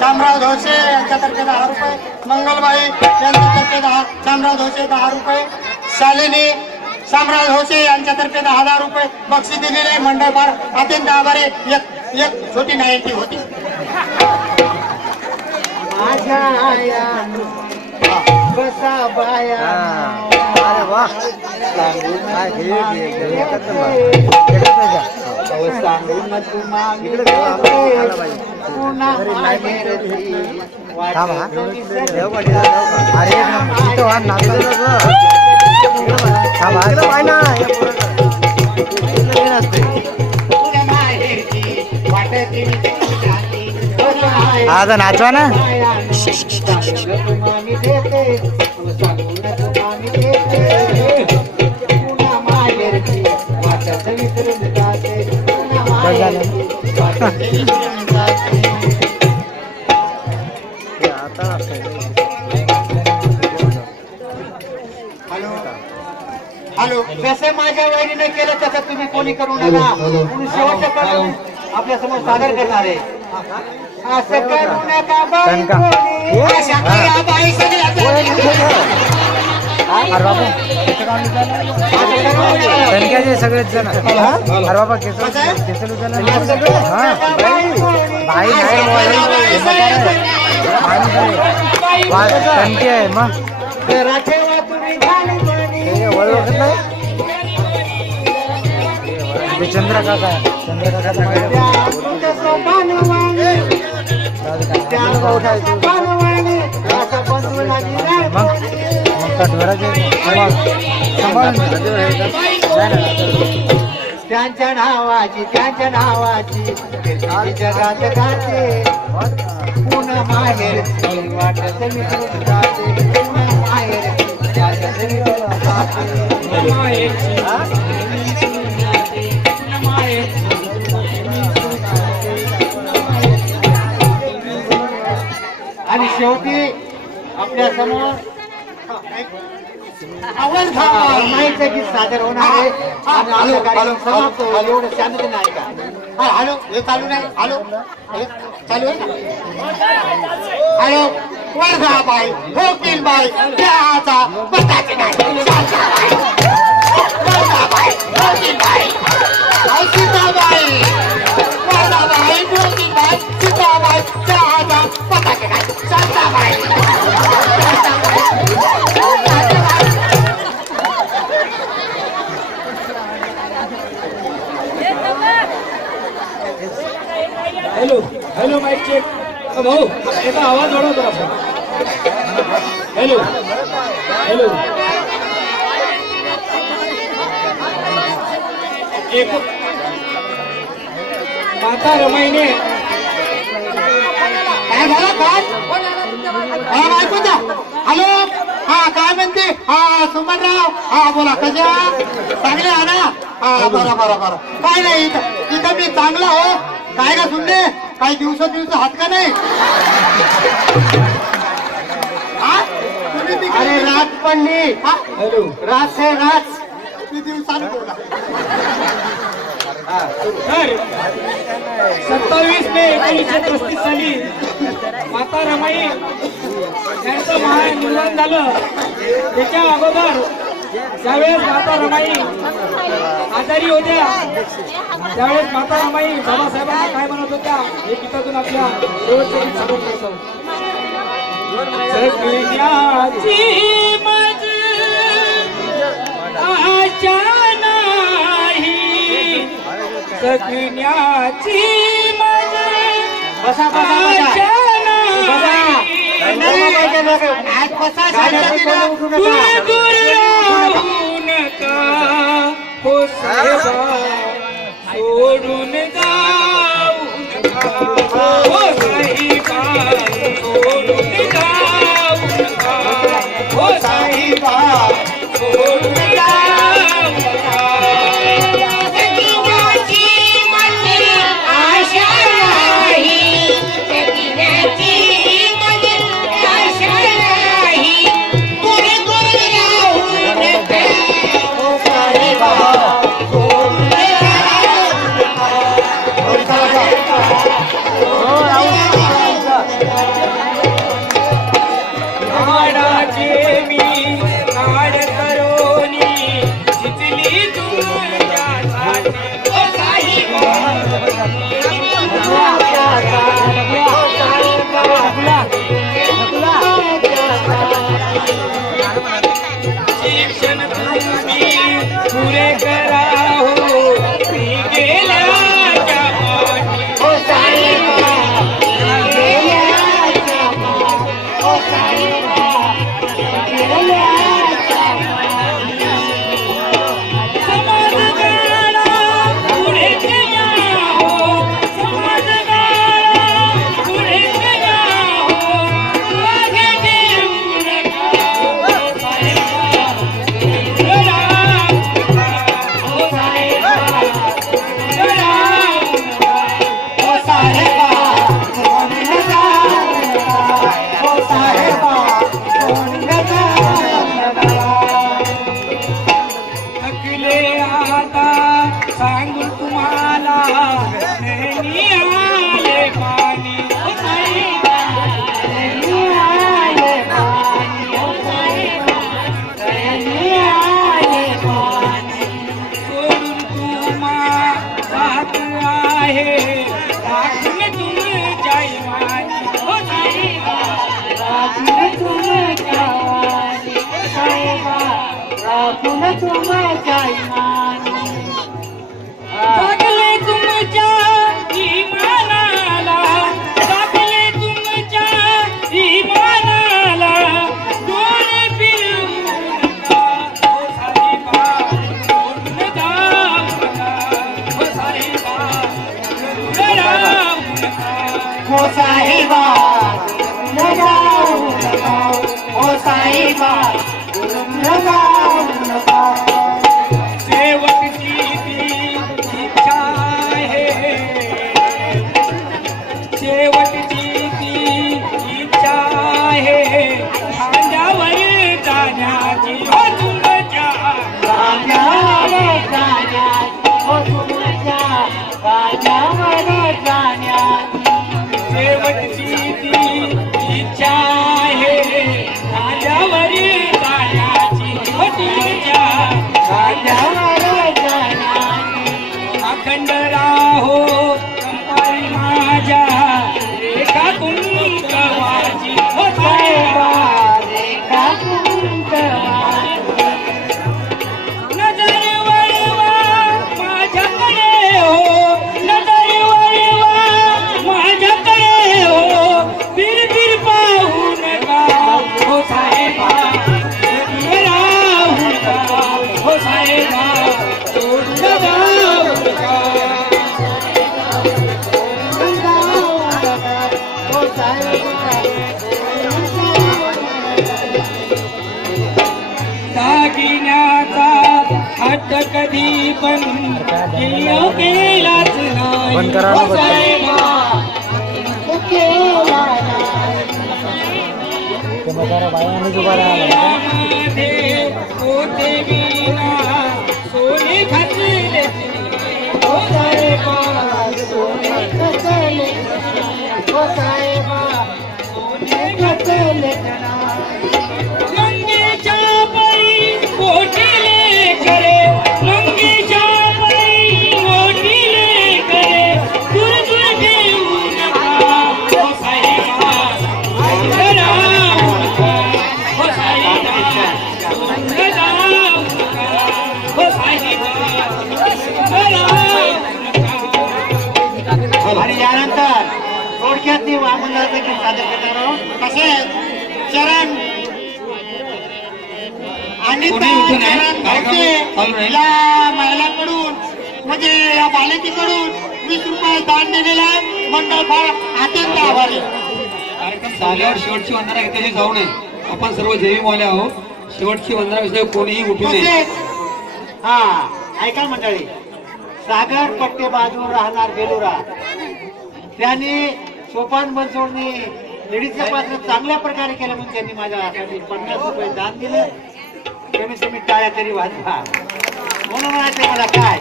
शामराव धोसे यांच्यातर्फे 10 रुपये. मंगलबाई यांच्यातर्फे 10. शामराव धोसे 10 रुपये. शालिनी शामराव धोसे यांच्यातर्फे 10 रुपये बक्षीस दिलेले. मंडळ फार अत्यंत आभारी. एक छोटी नायकी होती. माझ्या आया बसा बाया. अरे वा सांगून पुन्हा आज नाचवा ना. हॅलो जसे माझ्या वहिनीने केलं तसं तुम्ही कोणी करू नका. म्हणून शेवटच्या कडून आपल्या समोर सादर करणार आहे. असं करू नका बाई कोणी. अशा करा बाई सगळ्या. अरे बाबा कणक्याचे सगळेच जण. अरे बाबा खेचल उचलला कणकी आहे मग ठेवा तुम्ही झाली म्हणी. ओळखत नाही ते चंद्र काका आहे. चंद्र काका त्यांच्या नावाची जगात गाते. पुन्हा माहेर वाटत विसरून जाते. पुन्हा माहेर जगात विसरून आणि शेवटी आपल्या समोर माईचं गीत सादर होणार आहे. आणि आपला कार्यक्रम समाप्त होईल. एवढं शांत नाही का. हॅलो हे चालू नाही. हॅलो हे चालू आहे ना. हॅलो वर्धाबाई वकीलबाई त्याचा पत्ताची नाही. वर्धाबाई वकीलबाई सीताबाई वर्धाबाई वकीलबाई सीताबाई त्याचा पत्ताची नाही. Shantabai hello hello mike check. भाऊ याचा आवाज वाढव जरा. हॅलो हॅलो एक माता रमाईने काय झालं काय ऐकून द्या. हॅलो हा काय म्हणते. हा सुमनराव हा बोला कशा चांगले हा ना. हा बरं बरं बरं काय नाही इथं मी चांगला हो. काय का सुनले काही दिवस हात का नाही. अरे रात पडली. हॅलो रात आहे रात. किती दिवसांनी बोला. 27 मे 1935 साली माता रमाई यांचं महानिर्माण झालं. त्याच्या अगोदर ज्यावेळेस माता रमाई आजारी होत्या त्यावेळेस माता रमाई बाबासाहेबांना काय म्हणत होत्या हे गीतातून आपल्या शेवटचे गीत सादर करतो. सगळ्याची मज आशा नाही. सगळ्याची मज बसा आशा दूर दूर राहू नका हो साहेबा. सोडून जाऊ नका हो साहेबा. सोडून जाऊ नका हो साहेबा. सोडून जाऊ नका. नैनी आले पाणी ओ साईबा नैनी आले पाणी ओ साईबा नैनी आले पाणी सोडून तुम्हा जात आहे राखून तुमच्या इमानी ओ साईबा राखून तुमच्या इमानी ओ साईबा राखून तुमच्या इमानी जगले तुमच्या इमानाला जगले तुमच्या इमानाला डोळे फिरवून नका ओ साईबा सोडून जाऊ नका ओ साईबा सोडून जाऊ नका हो साहेबा लगाऊ नका हो साहेबा लगाऊ नका शेवटची ती इच्छा आहे शेवटची ती इच्छा आहे खांद्यावर जाण्याची हो तुमच्या गाण्यावर जाण्याची हो तुमच्या गाण्यावर जाण्याची शेवटची ती इच्छा आहे खांद्यावर जाण्याची हो तुमच्या गाण्यावर जाण्याची अखंड राहो कंपारी माझ्या रेखा कुंकवाची हो साहेबा रेखा कुंकवाची नजर वळवा माझ्याकडे हो नजर वळवा माझ्याकडे हो फिर पाहू नका हो साहेबा सोडून राहू नका हो साहेबा सोडून जाऊ नका हो साहेबा दागिन्याचा हट्ट कधी पण केलाच नाही बंद करा ना, हो बंद करा. साहेबा केला ते मग जरा बायानेच उभा राहिला यामध्ये होते वीणा सोने घातले हो साहेबा सोने घातले हो साहेबा सोने घातले मंगेच्या परी कोटीले करे मंगेच्या परी कोटीले करे दूर दूर घेऊ नका हो साहेबा दूर राहू नका हो साहेबा दूर जाऊ नका हो साहेबा दूर राहू नका आणि यानंतर थोडक्यात मी वामनदाचं गीत सादर करणार आहोत. तसेच चरण आणि कोणी उठून आहे? चरण कार्यक्रम भावते चालू राहील. या महिलांकडून म्हणजे या बालकीकडून 20 रुपये दान दिलेलं आहे. मंडळ फार अत्यंत आभारी आहे. कार्यक्रम झाल्यावर शेवटची वंदना घेतल्याची जाऊ नये. आपण सर्व जयमवाले आहोत. शेवटची वंदना विषय कोणीही उठू नये. तसेच हा ऐका मंडळी सागर पट्टे बाजूवर राहणार बेलुरा त्यांनी सोपान बनसोडणी लेडीजचं पात्र चांगल्या प्रकारे केलं म्हणून त्यांनी माझ्यासाठी 50 रुपये दान दिले. कमीत कमी टाळ्या तरी वाजवा म्हणून म्हणायचं मला काय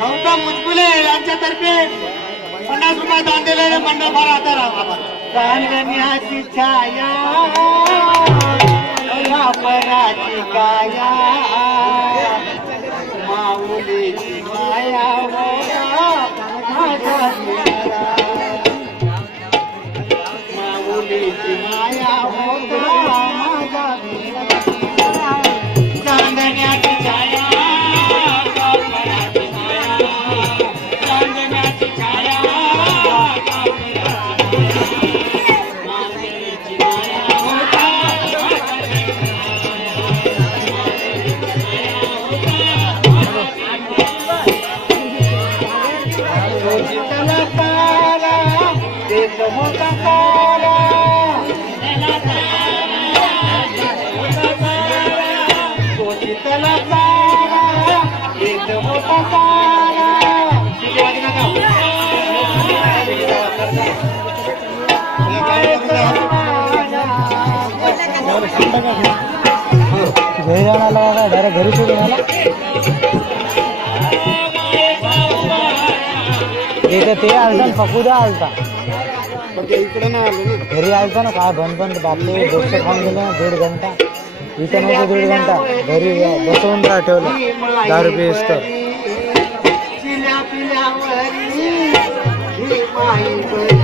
गौतम मुजबुले यांच्यातर्फे 50 रुपये दान दिलेले मंडळ फार आभार. चांदण्याची छाया पराची काया माऊलीची माया माऊलीची माया चांदण्याची छाया कापराची माया चांदण्याची छाया माऊलीची माया होता मोठा तारा तोचितला तारा एक मोठा तारा घरी जाणार डायरेक्ट घरी सोडून आला तिथं ते आलता ना फकुदा आलता घरी आलता ना काय बंद बापरे गोष्ट खाऊन गेलं ना 1.5 घंटा इथं नव्हतं 1.5 घंटा घरी बसवून ठेवलं 10 रुपये असतं चिल्या पिल्यावरी ही माई